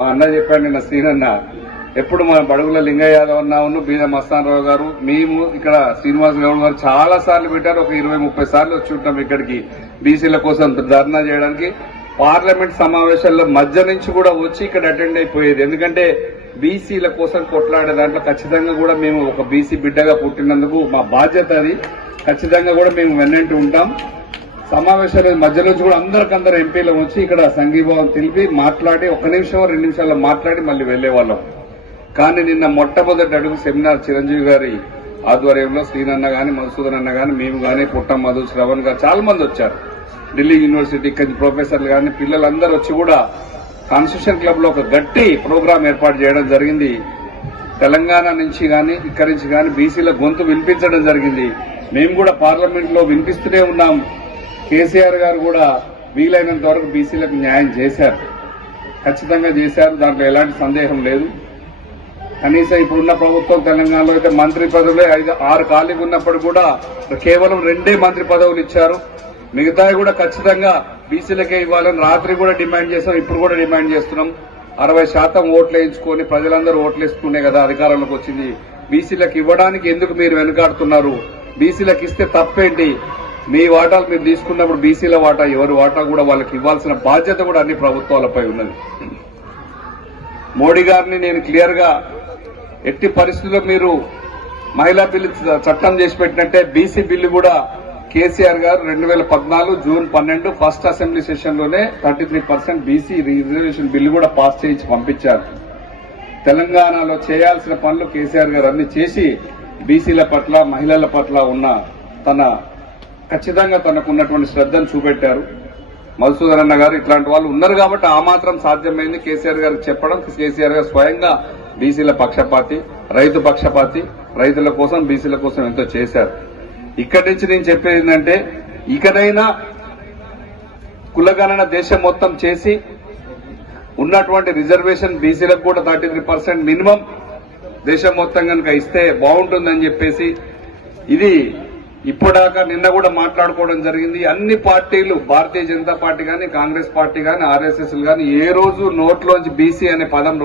మా అన్న చెప్పాడు నిన్న సీనన్న ఎప్పుడు మన బడుగుల లింగయ్య యాదవ్ అన్న బీద మస్తానరావు గారు మేము ఇక్కడ శ్రీనివాస్ గౌడ్ గారు చాలా సార్లు పెట్టారు ఒక ఇరవై ముప్పై సార్లు వచ్చి ఉంటాం ఇక్కడికి బీసీల కోసం ధర్నా చేయడానికి. పార్లమెంట్ సమావేశాల్లో మధ్య నుంచి కూడా వచ్చి ఇక్కడ అటెండ్ అయిపోయేది. ఎందుకంటే బీసీల కోసం కొట్లాడే దాంట్లో ఖచ్చితంగా కూడా మేము ఒక బీసీ బిడ్డగా పుట్టినందుకు మా బాధ్యత అది. ఖచ్చితంగా కూడా మేము వెన్నంటూ ఉంటాం. సమావేశాల మధ్యలో నుంచి కూడా అందరికందరు ఎంపీలు వచ్చి ఇక్కడ సంఘీభావం తెలిపి మాట్లాడి ఒక నిమిషం రెండు నిమిషాల్లో మాట్లాడి మళ్ళీ వెళ్ళేవాళ్ళం కానీ నిన్న మొట్టమొదటి అడుగు సెమినార్ చిరంజీవి గారి ఆధ్వర్యంలో శ్రీనన్న గాని మధుసూదన్ అన్న గాని మేము గాని పుట్టం మధు శ్రవణ్ గారు చాలా మంది వచ్చారు. ఢిల్లీ యూనివర్సిటీ ఇక్కడి ప్రొఫెసర్లు గాని పిల్లలందరూ వచ్చి కూడా కాన్స్టిట్యూషన్ క్లబ్లో ఒక గట్టి ప్రోగ్రాం ఏర్పాటు చేయడం జరిగింది. తెలంగాణ నుంచి గాని ఇక్కడి నుంచి గాని బీసీల గొంతు వినిపించడం జరిగింది. మేము కూడా పార్లమెంట్లో వినిపిస్తూనే ఉన్నాం. కేసీఆర్ గారు కూడా వీలైనంత వరకు బీసీలకు న్యాయం చేశారు. ఖచ్చితంగా చేశారు. దాంట్లో ఎలాంటి సందేహం లేదు. కనీసం ఇప్పుడున్న ప్రభుత్వం తెలంగాణలో అయితే మంత్రి పదవులే ఐదు ఆరు ఖాళీగా ఉన్నప్పుడు కూడా కేవలం రెండే మంత్రి పదవులు ఇచ్చారు. మిగతావి కూడా ఖచ్చితంగా బీసీలకే ఇవ్వాలని రాత్రి కూడా డిమాండ్ చేస్తాం ఇప్పుడు కూడా డిమాండ్ చేస్తున్నాం. అరవై శాతం ఓట్లు వేయించుకొని ప్రజలందరూ ఓట్లు వేసుకునే కదా అధికారంలోకి వచ్చింది. బీసీలకు ఇవ్వడానికి ఎందుకు మీరు వెనుకాడుతున్నారు? బీసీలకు ఇస్తే తప్పేంటి? మీ వాటాలు మీరు తీసుకున్నప్పుడు బీసీల వాటా ఎవరి వాటా కూడా వాళ్ళకి ఇవ్వాల్సిన బాధ్యత కూడా అన్ని ప్రభుత్వాలపై ఉన్నది. మోడీ గారిని నేను క్లియర్గా ఎట్టి పరిస్థితుల్లో మీరు మహిళా బిల్లు చట్టం చేసి పెట్టినట్టే బీసీ బిల్లు కూడా కేసీఆర్ గారు రెండు వేల పద్నాలుగు జూన్ పన్నెండు first assembly సెషన్లోనే thirty three percent BC reservation bill కూడా పాస్ చేయించి పంపించారు. తెలంగాణలో చేయాల్సిన పనులు కేసీఆర్ గారు అన్ని చేసి బీసీల పట్ల మహిళల పట్ల ఉన్న తన ఖచ్చితంగా తనకున్నటువంటి శ్రద్ధను చూపెట్టారు. మధుసూదన్ అన్న గారు ఇట్లాంటి వాళ్ళు ఉన్నారు కాబట్టి ఆ మాత్రం సాధ్యమైంది. కేసీఆర్ గారికి చెప్పడం కేసీఆర్ గారు స్వయంగా బీసీల పక్షపాతి రైతు పక్షపాతి రైతుల కోసం బీసీల కోసం ఎంతో చేశారు. ఇక్కడి నుంచి నేను చెప్పేది ఏంటంటే ఇకనైనా కులగణన దేశం మొత్తం చేసి ఉన్నటువంటి రిజర్వేషన్ బీసీలకు కూడా థర్టీ త్రీ పర్సెంట్ మినిమం దేశం మొత్తం కనుక ఇస్తే బాగుంటుందని చెప్పేసి ఇది ఇప్పటిదాకా నిన్న కూడా మాట్లాడుకోవడం జరిగింది. అన్ని పార్టీలు భారతీయ జనతా పార్టీ కానీ కాంగ్రెస్ పార్టీ కానీ ఆర్ఎస్ఎస్ కానీ ఏ రోజు నోట్లోంచి బీసీ అనే పదం